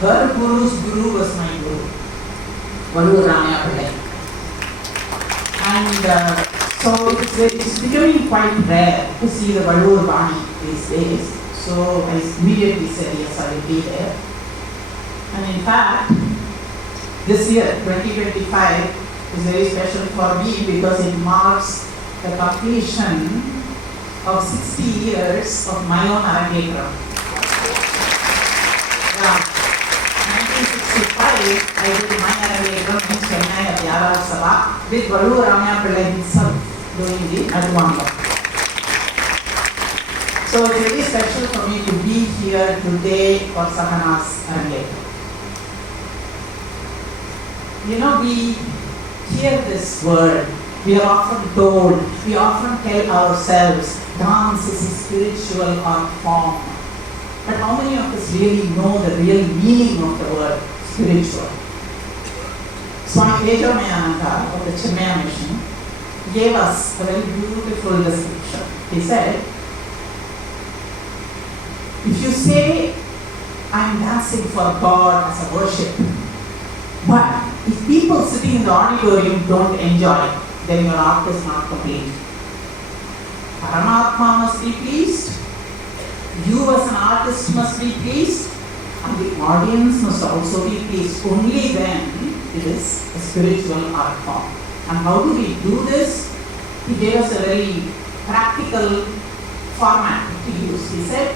Her guru's guru was my guru, Valur Ramaa Bharadwaj. And so it's becoming quite rare to see the Valur Vani these days. So I immediately said, yes, I will be there. And in fact, this year, 2025, is very special for me because it marks the completion of 60 years of my own Rangapravesha. 1965, I did my Rangapravesha in Chennai at Yara Sabha with Valur Ramaa Bharadwaj himself doing the Advanta. So it's very special for me to be here today for Sahana's Rangapravesha. You know, we hear this word, we are often told, we often tell ourselves, dance is a spiritual art form. But how many of us really know the real meaning of the word spiritual? Swami Tejomayananda of the Chennai Mission gave us a very beautiful description. He said, if you say, I am dancing for God as a worship, but if people sitting in the auditorium don't enjoy, then your art is not complete. Paramatma must be pleased, you as an artist must be pleased, and the audience must also be pleased. Only then it is a spiritual art form. And how do we do this? He gave us a very practical format to use. He said,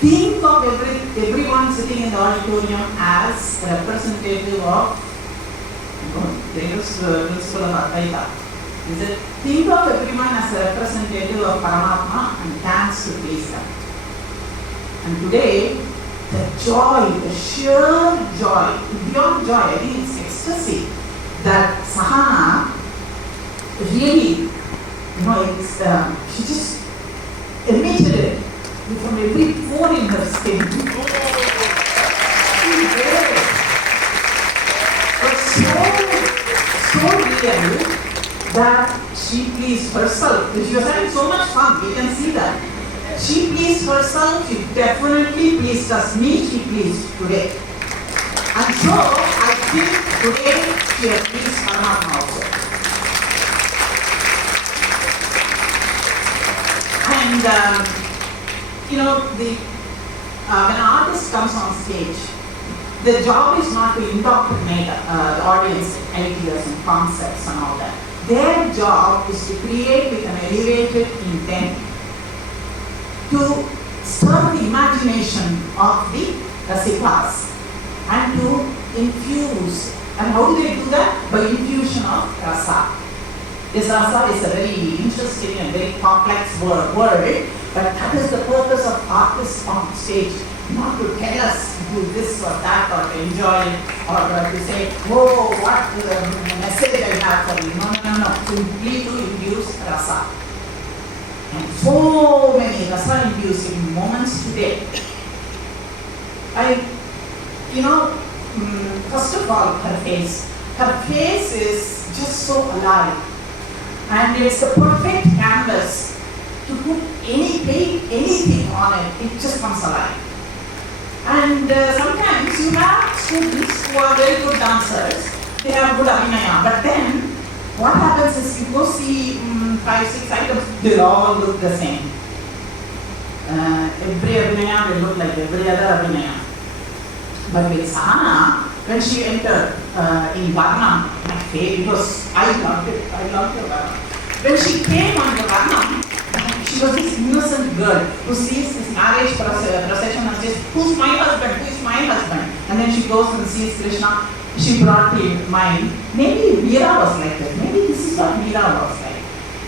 think of everyone sitting in the auditorium as a representative of greatest principle of Advaita. He said, think of everyone as a representative of Paramatma and dance to please them. And today, the joy, the sheer joy, beyond joy, I think it's ecstasy, that Sahana really, she just emitted it from every pore in her skin. So real that she pleased herself. She was having so much fun, we can see that. She pleased herself, she definitely pleased us. Me, she pleased today. And so, I think today she has pleased Paramatma also. And, when an artist comes on stage, the job is not to indoctrinate the audience with ideas and concepts and all that. Their job is to create with an elevated intent to stir the imagination of the rasikas and to infuse. And how do they do that? By infusion of rasa. This rasa is a very interesting and very complex word, but that is the purpose of artists on stage. Not to tell us to do this or that or to enjoy it or to say, oh, what message I have for you. No. Simply to induce rasa. And so many rasa-inducing moments today. First of all, her face. Her face is just so alive. And it's a perfect canvas to put anything on it. It just comes alive. And sometimes you have students who are very good dancers, they have good abhinaya, but then what happens is you go see 5-6 items, they all look the same. Every abhinaya will look like every other abhinaya. But with Sahana, when she entered in Varnam, my favorite, because I loved her Varnam. When she came on the Varnam, she was this innocent girl who sees this marriage procession and says, who's my husband? Who is my husband? And then she goes and sees Krishna. She brought to mind, maybe Meera was like that. Maybe this is what Meera was like.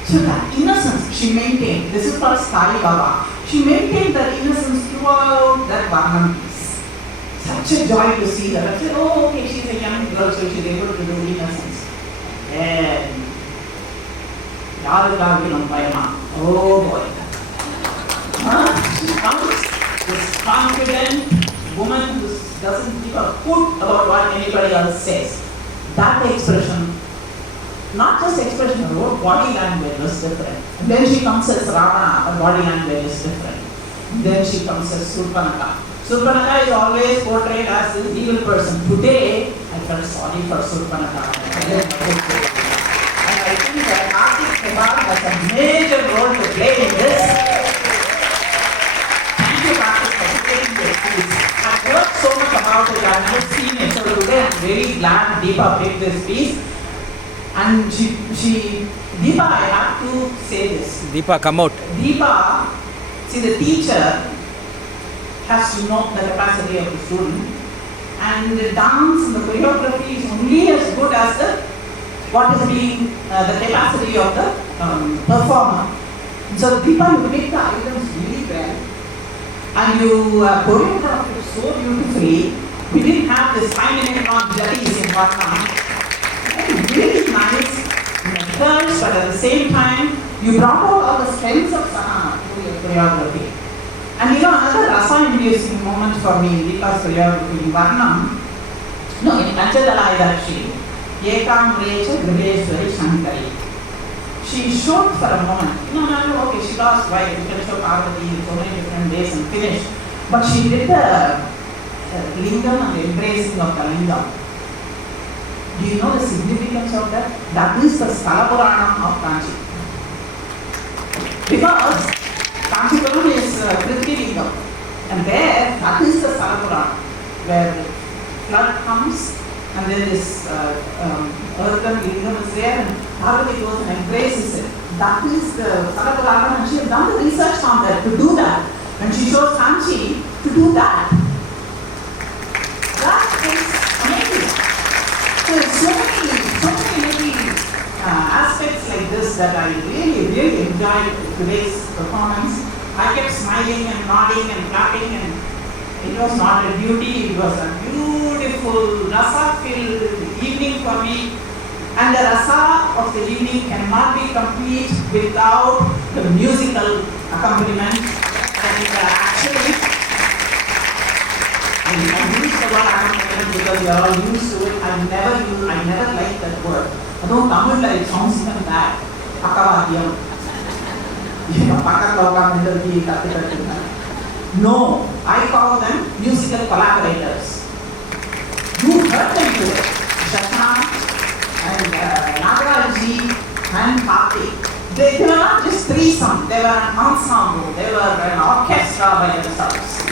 So that innocence she maintained. This is for Sari Baba. She maintained that innocence throughout that Varnam piece. Such a joy to see her. I said, oh, okay, she's a young girl, so she's able to do innocence. And oh boy. She comes, this confident woman who doesn't give a hoot about what anybody else says. That expression, not just expression, her body language was different. And then she comes as Rama, her body language is different. And then she comes as Surpanaka. Surpanaka is always portrayed as an evil person. Today, I felt sorry for Surpanaka. And I think that Kartik Kebab has a major role to play in this. Thank you, Kartik, for taking this piece. I've heard so much about it, I've never seen it. So today I'm very glad Deepa picked this piece. And Deepa, I have to say this. Deepa, come out. Deepa, see, the teacher has to know the capacity of the student, and the dance and the choreography is only as good as what is being the capacity of the performer. So Deepa, you make the items really well, and you choreographed it so beautifully. We didn't have this 5-minute long jellies in one time. Really nice methods, but at the same time, you brought out all the strengths of Sahana to your choreography. And another rasa-inducing moment for me in Deepa's choreography in Varnam, in Nachadala actually, Yekam Recha Griheshwari Shankari. She showed for a moment, okay, she lost weight, you can show Parvati in so many different ways and finished. But she did the lingam and the embracing of the lingam. Do you know the significance of that? That is the Sthala of Kanchi. Because Kanchipuram is Prithvi Lingam, and there, that is the Sthala where flood comes, and then this earthen lingam is there, and Parvati goes and embraces it. That is the Sthala, and she has done the research on that to do that, and she shows Kanchi to do that. That is amazing. So many aspects like this that I really enjoyed today's performance. I kept smiling and nodding and clapping, and it was not a duty, it was a beautiful rasa-filled evening for me. And the rasa of the evening cannot be complete without the musical accompaniment. And actually, I use the word accompaniment because you are all used to it. I never liked that word. I don't Tamil, it sounds even bad. Pakavadiyam. No, I call them musical collaborators. You heard them do it. Shashank and Nagarajji and Kartik. They were not just threesome, they were an ensemble, they were an orchestra by themselves,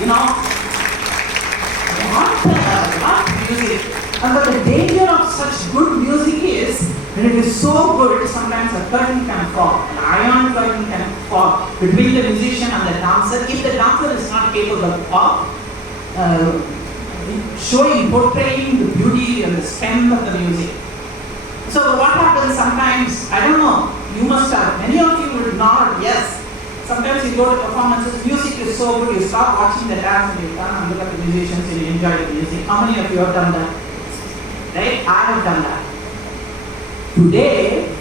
What music. But the danger of such good music is, when it is so good, sometimes a curtain can fall, an iron curtain can fall between the musician and the dancer, if the dancer is not capable of portraying the beauty and the strength of the music. So what happens sometimes, I don't know, you must have, many of you will nod, yes. Sometimes you go to performances, music is so good, you stop watching the dance and you come and look at the musicians and you enjoy the music. How many of you have done that? Right? I have done that. Today,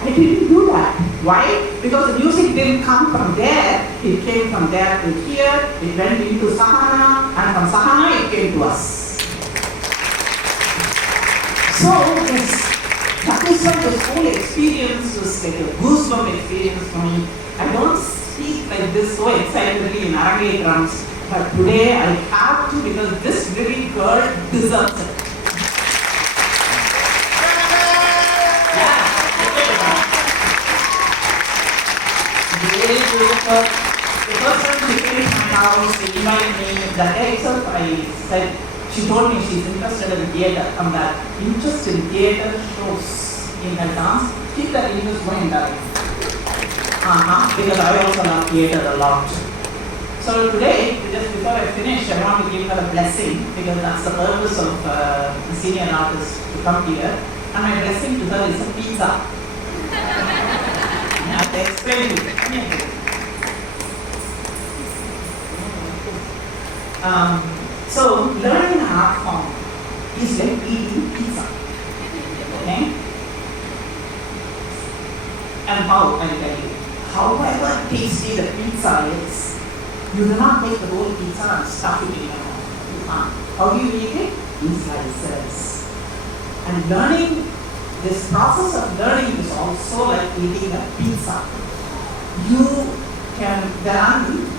I didn't do that. Why? Because the music didn't come from there, it came from there to here, it went into Sahana, and from Sahana it came to us. So, that is why this whole experience was like a goosebump experience for me. I don't speak like this so excitedly in Arabic drums, but today I have to because this little girl deserves it. Very beautiful. The first time she came to my house to invite me, that day itself I said, she told me she's interested in theatre, and that interest in theatre shows in her dance. Keep that interest going, darling. Because I also love theatre a lot. So today, just before I finish, I want to give her a blessing, because that's the purpose of the senior artist to come here. And my blessing to her is a pizza. I have to explain it. So, learning an art form is like eating pizza. Okay? And how, I'll tell you. However tasty the pizza is, you do not take the whole pizza and stuff it in your mouth. You can't. How do you eat it? In slices. And learning, this process of learning is also like eating a pizza. You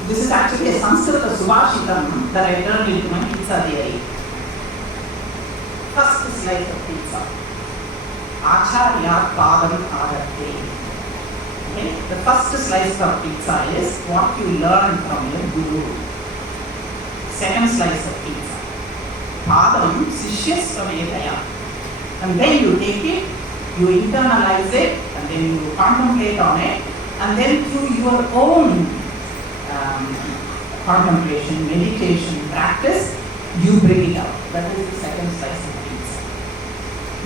This is actually a Sanskrita Subhashitam that I turned into my pizza theory. First slice of pizza. Acharya Padam Adarte. Okay? The first slice of pizza is what you learn from your guru. Second slice of pizza. Padam Sishyas Pravedaya. And then you take it, you internalize it, and then you contemplate on it, and then through your own contemplation, meditation, practice, you bring it out. That is the second slice of pizza.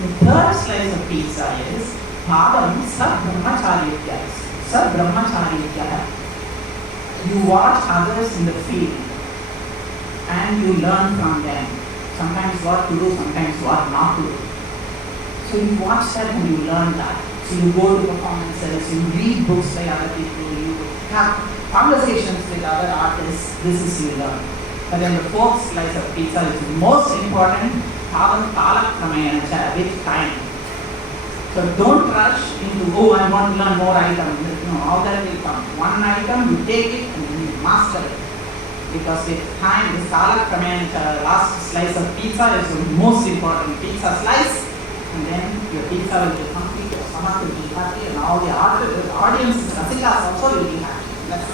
The third slice of pizza is Padam Sa Brahmacharya. Sa Brahmacharya. You watch others in the field and you learn from them. Sometimes what to do, sometimes what not to do. So you watch that and you learn that. So you go to performances, you read books by other people, you have conversations with other artists. This is you learn. But then the fourth slice of pizza is the most important. With time. So don't rush into, oh, I want to learn more items. No, all that will come. One item, you take it and you master it. Because with time, this Kala Kramena, last slice of pizza is the most important pizza slice. And then your pizza will be complete, your stomach will be happy, and all the audience, Rasikas also will be happy. That's